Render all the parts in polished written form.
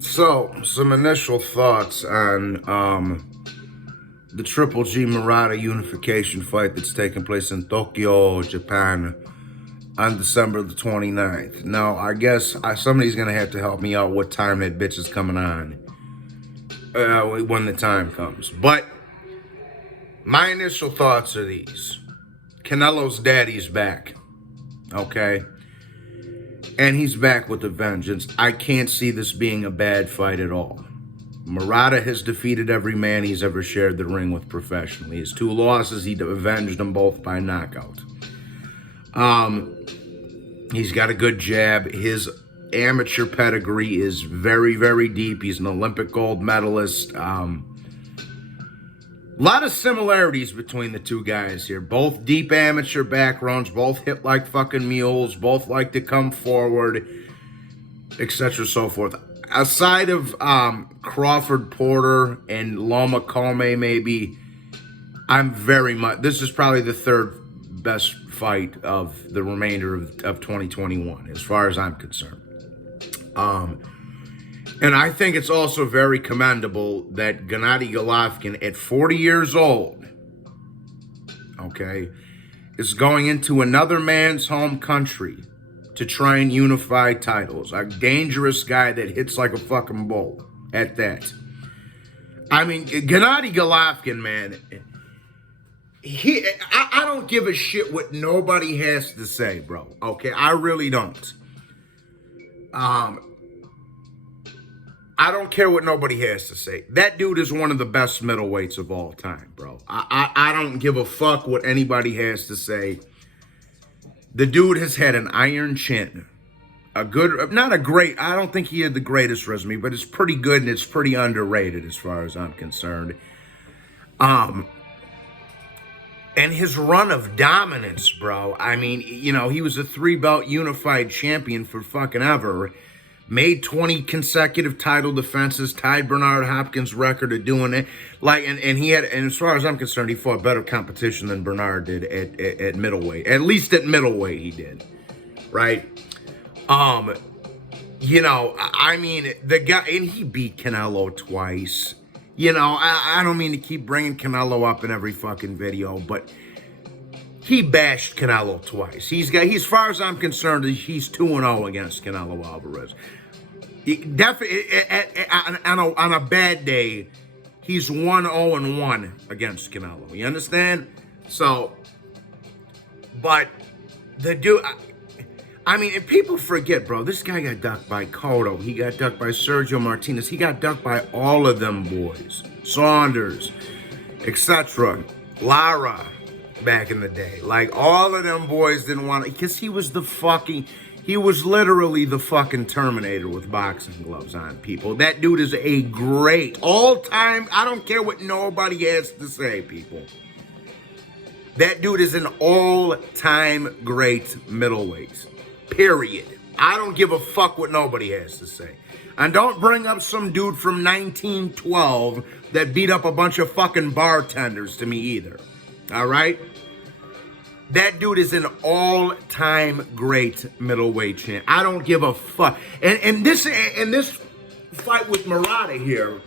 So, some initial thoughts on the Triple G Murata unification fight that's taking place in Tokyo, Japan on December the 29th. Now, I guess somebody's going to have to help me out what time that bitch is coming on when the time comes. But my initial thoughts are these. Canelo's daddy's back, okay? And he's back with a vengeance. I can't see this being a bad fight at all. Murata has defeated every man he's ever shared the ring with professionally. His two losses, he avenged them both by knockout. He's got a good jab. His amateur pedigree is very, very deep. He's an Olympic gold medalist. A lot of similarities between the two guys here. Both deep amateur backgrounds, both hit like fucking mules, both like to come forward, etc. so forth. Aside of Crawford Porter and Loma Colme, maybe, this is probably the third best fight of the remainder of 2021, as far as I'm concerned. And I think it's also very commendable that Gennady Golovkin, at 40 years old, okay, is going into another man's home country to try and unify titles. A dangerous guy that hits like a fucking bull at that. I mean, Gennady Golovkin, man, I don't give a shit what nobody has to say, bro. Okay, I really don't. I don't care what nobody has to say. That dude is one of the best middleweights of all time, bro. I don't give a fuck what anybody has to say. The dude has had an iron chin. I don't think he had the greatest resume, but it's pretty good and it's pretty underrated as far as I'm concerned. And his run of dominance, bro. I mean, you know, he was a 3-belt unified champion for fucking ever. Made 20 consecutive title defenses, tied Bernard Hopkins' record of doing it. And as far as I'm concerned, he fought better competition than Bernard did at middleweight. At least at middleweight he did, right? You know, I mean, the guy, and he beat Canelo twice. You know, I don't mean to keep bringing Canelo up in every fucking video, but he bashed Canelo twice. As far as I'm concerned, he's 2-0 against Canelo Alvarez. Definitely, on a bad day, he's 1-0-1 against Canelo. You understand? So, but the dude, I mean, and people forget, bro, this guy got ducked by Cotto. He got ducked by Sergio Martinez. He got ducked by all of them boys. Saunders, etc. Lara, back in the day. Like, all of them boys didn't want to, because he was literally the fucking Terminator with boxing gloves on, people. That dude is a great all-time, I don't care what nobody has to say, people. That dude is an all-time great middleweight. Period. I don't give a fuck what nobody has to say. And don't bring up some dude from 1912 that beat up a bunch of fucking bartenders to me either. All right? That dude is an all-time great middleweight champ. I don't give a fuck. And this fight with Murata here,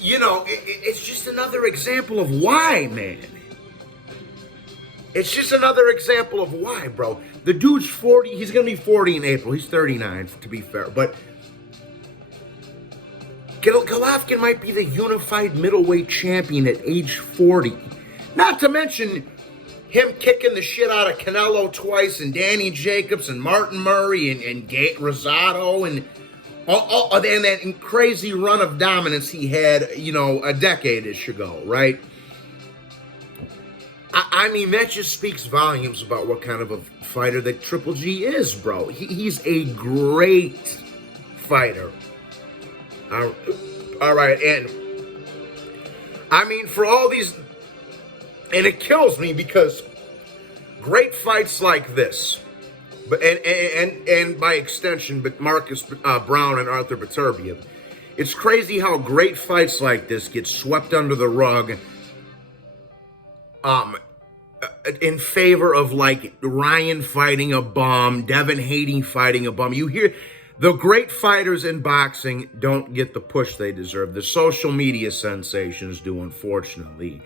you know, it's just another example of why, man. It's just another example of why, bro. The dude's 40. He's going to be 40 in April. He's 39, to be fair. But Golovkin might be the unified middleweight champion at age 40. Not to mention him kicking the shit out of Canelo twice, and Danny Jacobs, and Martin Murray, and Rosado, and that crazy run of dominance he had, you know, a decade-ish ago, right? I mean, that just speaks volumes about what kind of a fighter that Triple G is, bro. He's a great fighter. All right, and I mean, for all these, and it kills me because great fights like this, and by extension, but Marcus Brown and Arthur Beterbiev, it's crazy how great fights like this get swept under the rug in favor of like Ryan fighting a bum, Devin Haney fighting a bum. You hear, The great fighters in boxing don't get the push they deserve. The social media sensations do, unfortunately.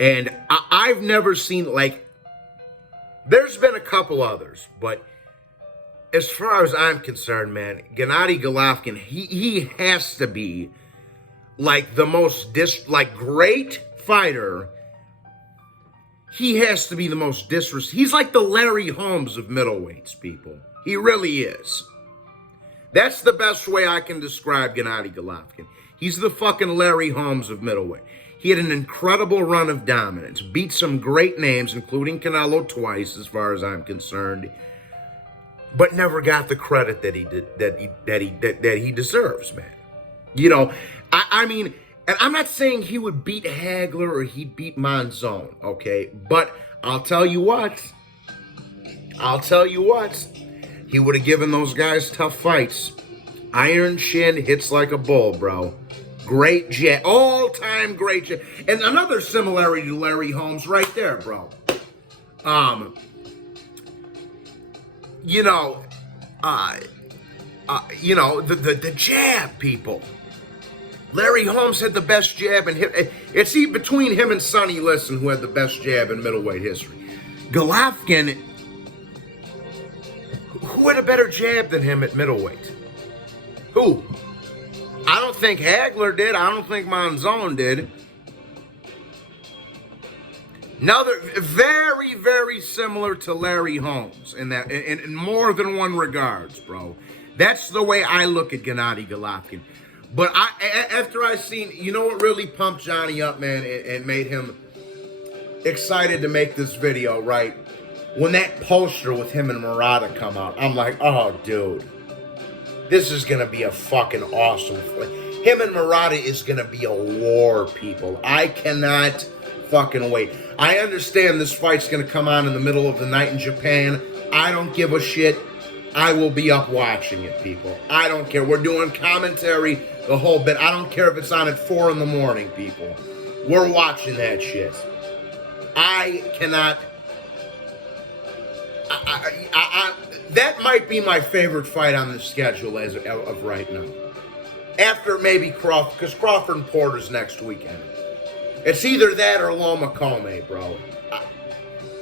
And I've never seen, like, there's been a couple others, but as far as I'm concerned, man, Gennady Golovkin, he has to be like the most great fighter. He has to be the most he's like the Larry Holmes of middleweights, people. He really is. That's the best way I can describe Gennady Golovkin. He's the fucking Larry Holmes of middleweight. He had an incredible run of dominance, beat some great names, including Canelo twice, as far as I'm concerned, but never got the credit that he deserves, man. You know, I mean, and I'm not saying he would beat Hagler or he'd beat Monzon, okay? But I'll tell you what. He would have given those guys tough fights. Iron Chin hits like a bull, bro. Great jab. All-time great jab. And another similarity to Larry Holmes right there, bro. The jab, people. Larry Holmes had the best jab in it's between him and Sonny Liston, who had the best jab in middleweight history. Golovkin, who had a better jab than him at middleweight? Who? I don't think Hagler did. I don't think Monzon did. Now they're very, very similar to Larry Holmes in more than one regards, bro. That's the way I look at Gennady Golovkin. But after I seen, you know what really pumped Johnny up, man, and made him excited to make this video, right? When that poster with him and Murata come out, I'm like, oh, dude, this is going to be a fucking awesome fight. Him and Murata is going to be a war, people. I cannot fucking wait. I understand this fight's going to come on in the middle of the night in Japan. I don't give a shit. I will be up watching it, people. I don't care. We're doing commentary the whole bit. I don't care if it's on at 4 in the morning, people. We're watching that shit. I cannot... that might be my favorite fight on the schedule as of right now. After maybe Crawford, because Crawford and Porter's next weekend. It's either that or Loma Come, bro.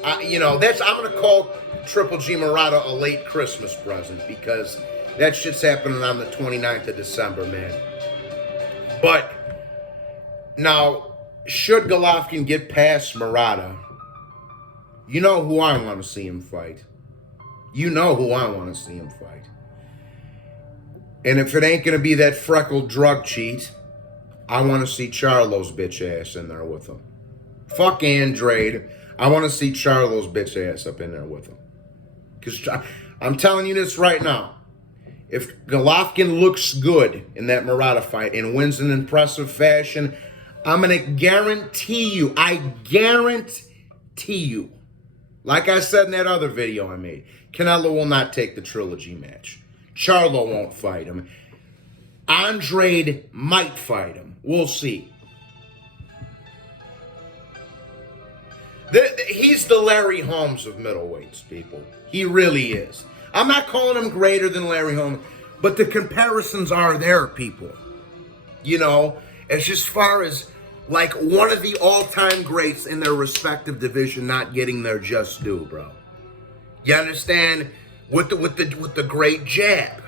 I'm going to call Triple G Murata a late Christmas present because that shit's happening on the 29th of December, man. But now, should Golovkin get past Murata, you know who I want to see him fight. You know who I want to see him fight. And if it ain't going to be that freckled drug cheat, I want to see Charlo's bitch ass in there with him. Fuck Andrade. I want to see Charlo's bitch ass up in there with him. Because I'm telling you this right now. If Golovkin looks good in that Murata fight and wins in impressive fashion, I'm going to guarantee you, like I said in that other video I made, Canelo will not take the trilogy match. Charlo won't fight him. Andrade might fight him. We'll see. He's the Larry Holmes of middleweights, people. He really is. I'm not calling him greater than Larry Holmes, but the comparisons are there, people. You know, as just far as like one of the all-time greats in their respective division not getting their just due, bro. You understand? With the great jab,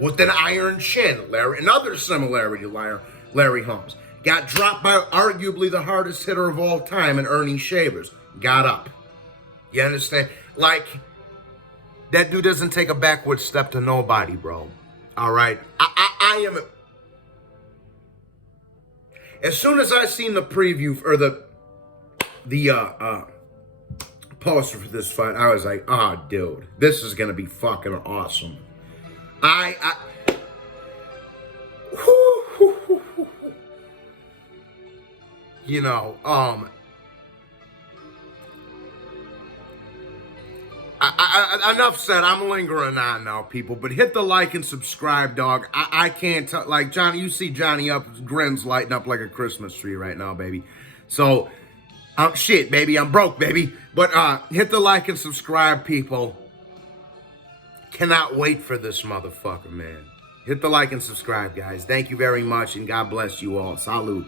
with an iron chin, another similarity to Larry Holmes. Got dropped by arguably the hardest hitter of all time in Ernie Shavers. Got up. You understand? Like, that dude doesn't take a backward step to nobody, bro. All right? I am... As soon as I seen the preview, or the poster for this fight, I was like, oh, dude, this is going to be fucking awesome. You know, enough said. I'm lingering on now, people. But hit the like and subscribe, dog. I can't tell. Like, Johnny, you see Johnny up, grins lighting up like a Christmas tree right now, baby. So, shit, baby. I'm broke, baby. But hit the like and subscribe, people. Cannot wait for this motherfucker, man. Hit the like and subscribe, guys. Thank you very much, and God bless you all. Salute.